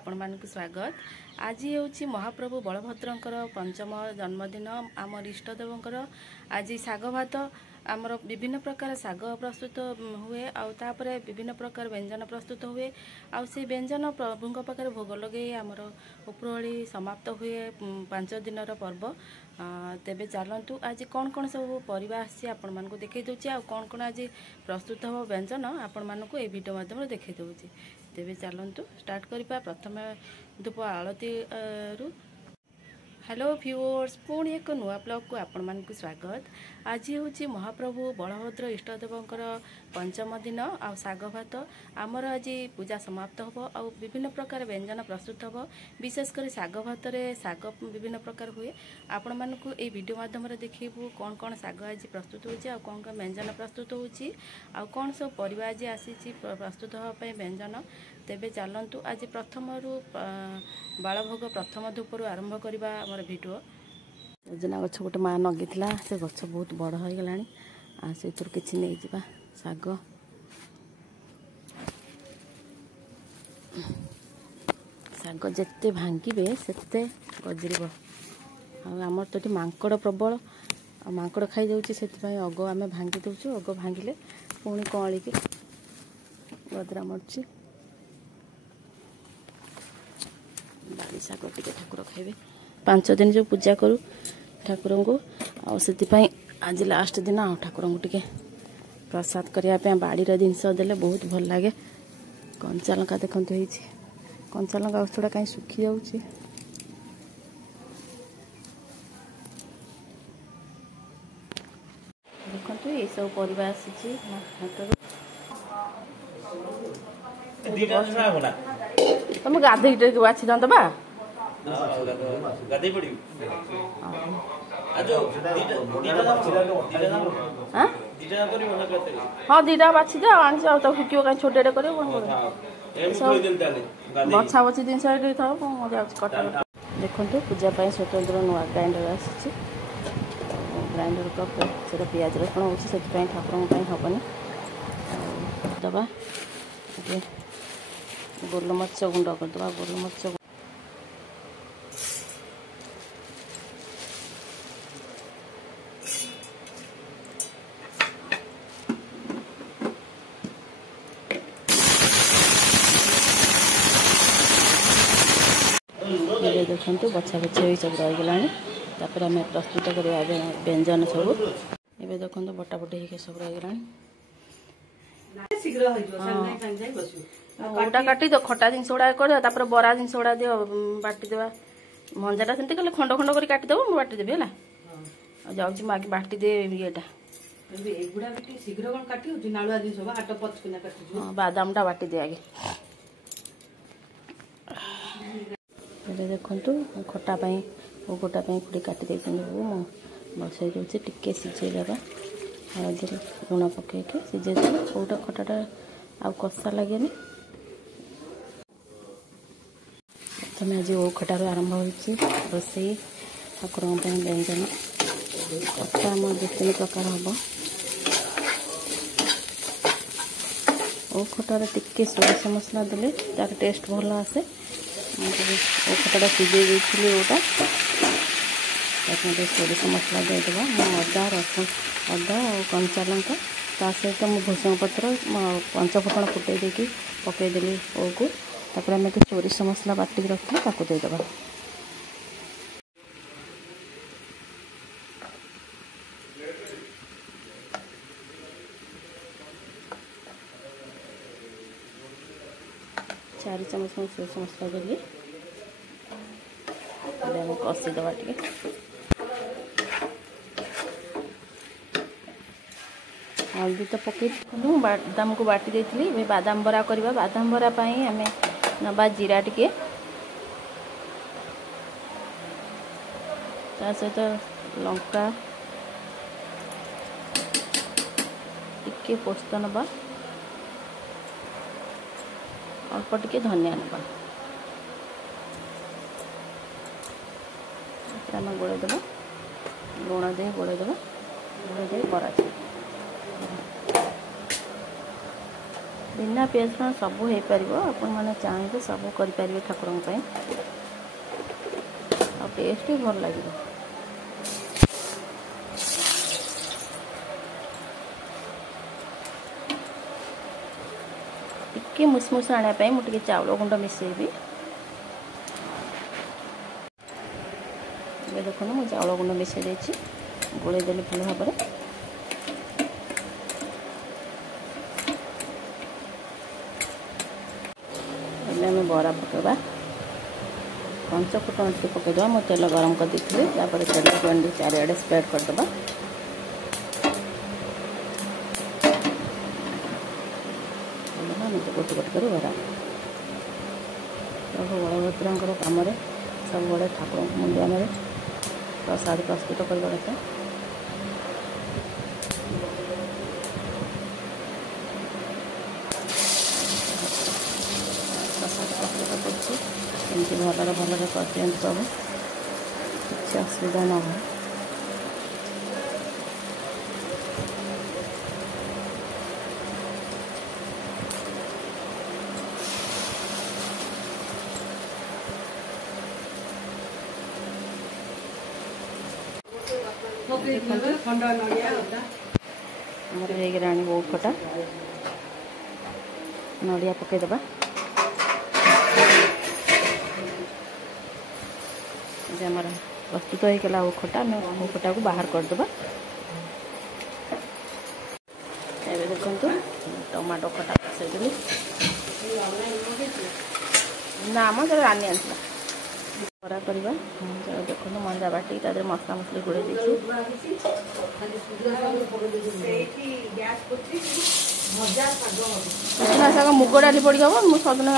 आपण मानक स्वागत। आज हूँ महाप्रभु बलभद्रंकर पंचम जन्मदिन। आम इष्टदेवंकर आज साग भात आमर विभिन्न प्रकार साग प्रस्तुत हुए आउे विभिन्न प्रकार व्यंजन प्रस्तुत हुए आउ से व्यंजन प्रभु पाखे भोग लगे आमर उपरओली समाप्त हुए 5 दिन पर्व। तेबे चलतु आज कौन कौन सब परिवा आसी आपण मानक देखई दूची आ कौन कौन आज प्रस्तुत हो व्यंजन आपण मानक ए वीडियो माध्यम देखई दूची। तेबे चलतु स्टार्ट करिपा। प्रथम धूप आलती रु हेलो व्यूअर्स, पुणी एक नुआ ब्लॉग को आपण मानक स्वागत। आज हूँ महाप्रभु बलभद्र इष्टदेवंकर पंचम दिन आ साग भात आमर आज पूजा समाप्त हो आ विभिन्न प्रकार व्यंजन प्रस्तुत हो। विशेषकर साग भात साग विभिन्न प्रकार हुए। आपण मानक ए वीडियो माध्यम देखू कौन कौन साग आज प्रस्तुत हो कौन कौन व्यंजन प्रस्तुत हो कौन सब परिवा आज आसी प्रस्तुत होगापी व्यंजन। तेबे चलतु आज प्रथम बालभोग प्रथम धूप आरंभ करवा आमर वीडियो। सजना गछ गोटे माँ नगी से गछ बहुत बड़ हो गला से किसी नहीं जा साग साग जिते भांगे से गजर आमर तो मांकड़ प्रबल मांकड़ खाई जाऊँगी से अग आम भांगी दौचु। अग भांगिले पुणी कलिकी गदरा मरुची बाड़ी शाग टे ठाकुर खाइबे 5 दिन जो पूजा करूँ ठाकुर को आज लास्ट दिन आ ठाकुर को टे प्रसाद करने बाड़ी जिनस देले बहुत भल लगे। कंचा लंका देखते हो कंचा लंका गछड़ा कहीं सुखी जाऊँगी। देखो ये सब परिवा आसी तुम गाधे बाछी दंत बा हाँ दीटा बाछी दे फुकियो कहीं छोटे कर बछा बछी जिन कटा। देखो पूजा स्वतंत्र नुआ ग्राइंडर आसी ग्राइंडर कप से पियाज रसुण हो ठाकुर हेनी दबा गोलमरीच गुंड करदे गोलमरीच देखते बछा बछा सब रहीगला आम प्रस्तुत करवा व्यंजन सब ये देखो बटाबटी हो सब रहीगला गोटा काटी दो खटा जिन गुड़ा कर बरा जिन गुड़ा दियो बाटी देवा मंजाटा सेमती कले खंड खंड कर काटिदेव मुझे बाटी देवी है जाऊँगी मागे बाटी दे येटा बादाम टा बाटी दे आगे देखु खटा गोटा खुड़ी काटी देती बसई दूसरी टिके सीझे देवा हल्दी लुण पकई सीझे देवा कौटा खटाटा आ कषा लगे। प्रथम आज ओ खटार आरंभ हो रोसई ठाकुर व्यंजन खटा आम 2-3 प्रकार हम ओ खटार टिके सोरिष मसला देले तार टेस्ट भल आसे। ओ खटाटा सीझे देती ओटा सोरिष मसला देदेवा अदा रसुण अदा और कंचा लंका ता सहित मु भूषण पत्र पंचफुटण फुटे देकी पकईदेली ओ को तापर आम सोरिष मसला बाटिक रखी ताकू देदेवा। चार चमच में सोरिष मसला देली कषी दवा टे हल्दी तो पकई बादाम को बाटी देती बादाम बरा करवा। बादाम बरा आम नवा जीरा टिके ता सहित लंका टिके पोस्त नवा अल्प टिके धनिया नवा आम गोड़ेदेव लुण दे गोड़ेदेव गोड़े दे बरा बिना पियाज रसुण सब हो पार आपण मैंने चाहिए सब करें ठाकुर टेस्ट भी भल लगे। टिके मुसमुस आने मुझे चाउल गुंड मिसेबी देखो मुझे चाउल गुंड मिसई देती गोल देली भल भाव में बरा पकड़ा पंच फुटन टे पकईदे मो तेल गरम कर देती तेल को चारिड़े स्प्रेड करदे गोटे गोटे कर बरा प्रभु बलभद्र कम सब बड़े ठाकुर मुंडिया में प्रसाद प्रस्तुत करवा कथा एमती भलरे भलरे कर दिखाँ सब किसी असुविधा न हो। राणी बहु खटा नड़िया पकईदबा आमर प्रस्तुत होगा वो खटा वो खटा को बाहर करदे देखो टमाटो खटा बसईदेली ना आम जो रानी आना बरा करवा देखो मंजा बाटी तादे मसला मसली गुड़े सजना शाग मुग डाली पड़ी हम सजना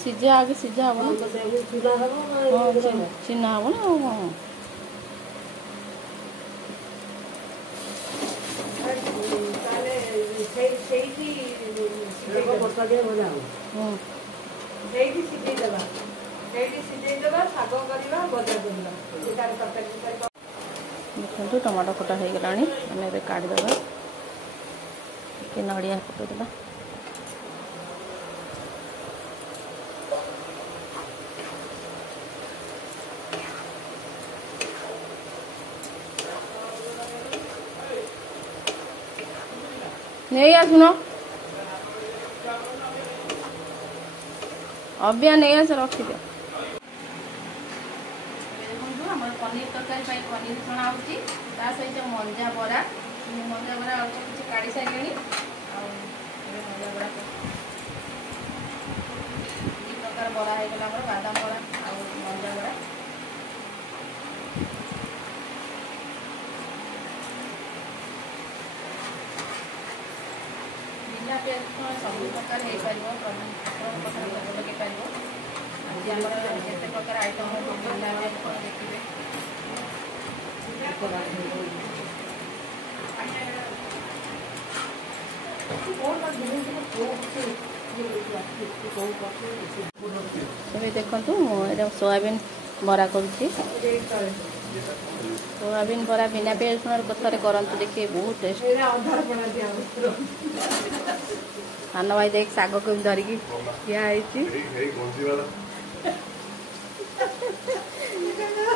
सीझा आगे सीझा हम चिन्ह हम ना देखो टमाटो खटा हो गला आम काढ़ीदे कि नड़िया पकईदे नहीं आसुन अबिया नहीं आस रखी दियो पनीर तरकारी पनीर छणा होची सहित मंजा बरा अल्प किसी काढ़ी सारे मंजा बरा प्रकार बरा होगा बादाम बरा मंजा बरा बिना पियाज सब प्रकार हो पार लगे पार आज आम केते प्रकार आइटम बिना पियाज देखिए देखो सोयाबीन बरा कर सोयाबीन बरा बिना पियाज रसुण कथार करते देखिए बहुत टेस्ट सान भाई देख साग को धरिकी ठिया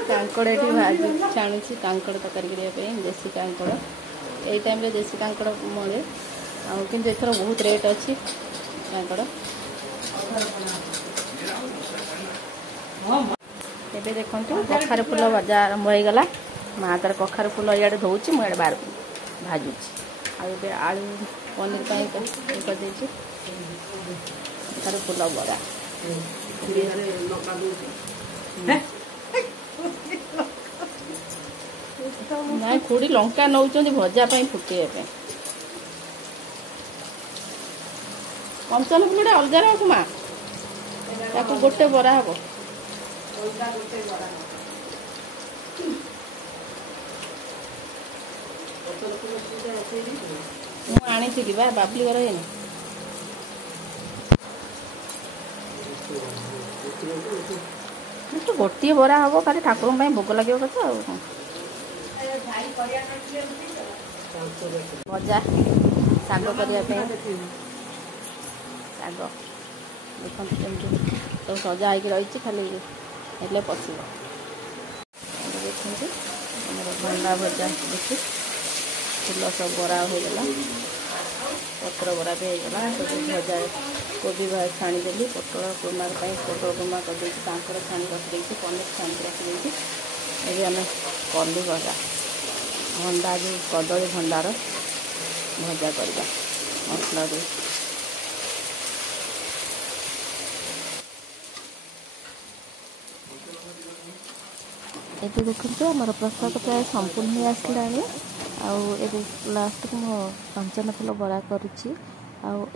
कांकड़ ये भाजी छाणुची कांकड़ तरकारी करने देसी कांकड़ यही टाइम रे देसी कांकड़ मिले कि एथर बहुत रेट अच्छी कांकड़ एबे देखो कखार फूल भजा आरंभ हो गला माँ तार कखार फूल इे धोची मुझे बाहर भाजुची आलू पनीर कर कखार फूल बरा ना खुड़ी लंका नौ भजा फुटे कंचन फुल अलग रख माँ गोटे बरा हम आनी बाबली घर है गोटे बरा हम खाली ठाकुर भोग लगे कथा भजा शाग करने शाग देखते सब सजा हो रही खाली हेल्ले पशु देखते भंडा भजा देखी फूल सब बरा होगला पत्र बरा भी होगला सब भजा कोबी छाणीदेली पोटल कुर्मा पोटल कुर्मा कर छाणी रखी पनीर छाणी रखी ये आम कलु भजा भंडा जो कदली भंडार भजा करवा मसला दे ये देखते आम प्रसाद प्राय संपूर्ण हो आसला लास्ट को मो कंचन फूल बरा करुच्ची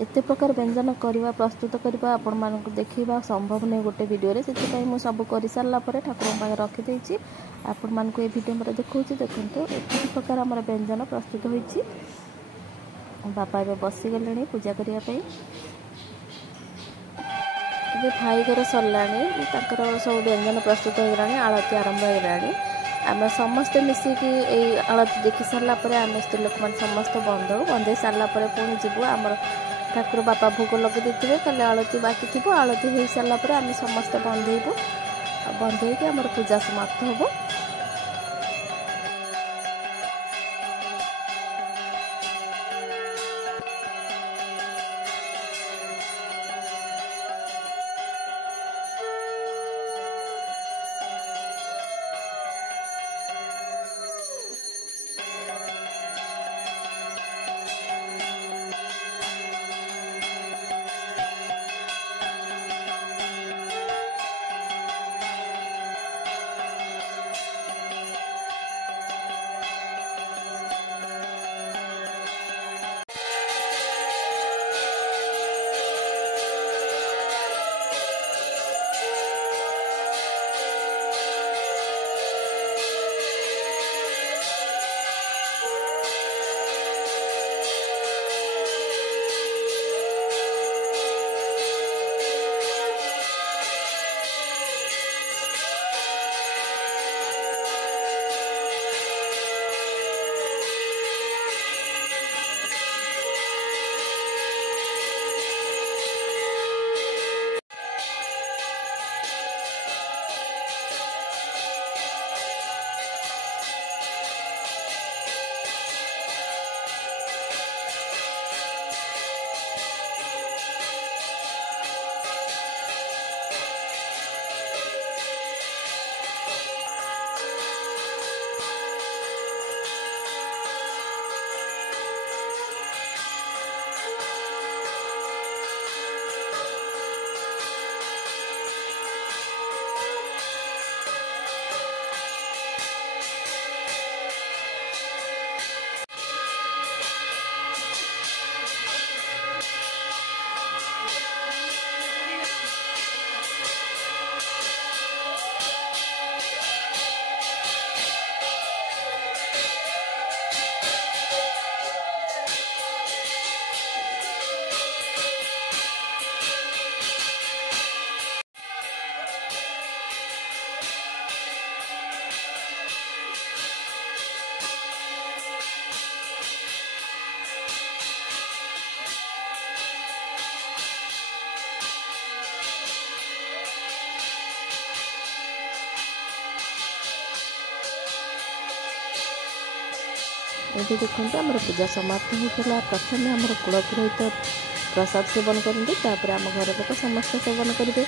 एते प्रकार व्यंजन करवा प्रस्तुत करवा आपण मानक देखा संभव नहीं गोटे वीडियो रे से मुझे सब कर सारा ठाकुर पाखे रखीदे आपण मानक ये वीडियो मेरे देखा देखो एत प्रकार आम व्यंजन प्रस्तुत होती बापा ए बसीगले पूजा करने भाई घर सरला सब व्यंजन प्रस्तुत होगा आलती आरंभ होगा आम समस्ते मिसिकी आलती देखी सारापर आम स्त्री लोक मैंने समस्त बंधु बंधे सारापर पुणी जीव आम ठाकुर बापा भोग लगे देते खाली आलती बाकी थी आलती हो सारापर आम समस्ते बंधेबू बंधे आम पूजा समाप्त हो ये देखते आम पूजा समाप्त होता प्रथम आम कुल पुरोहित प्रसाद सेवन करते आम घर लोक समस्त सेवन करेंगे।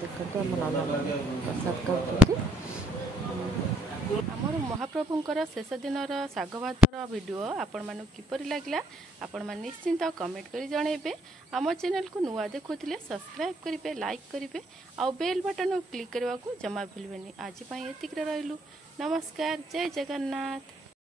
देखते आम प्रसाद कर आमर महाप्रभुंकर शेष दिन शाग भातर वीडियो आपण मानू किपरि लागला आपण मान निश्चिंत कमेंट करी जणेबे। आम चैनल को नुआ देखुथिले सब्सक्राइब करिवे लाइक करिवे आ बेल बटन क्लिक करने को जमा भूलबेनी। आज एतिक रहिलु। नमस्कार, जय जगन्नाथ।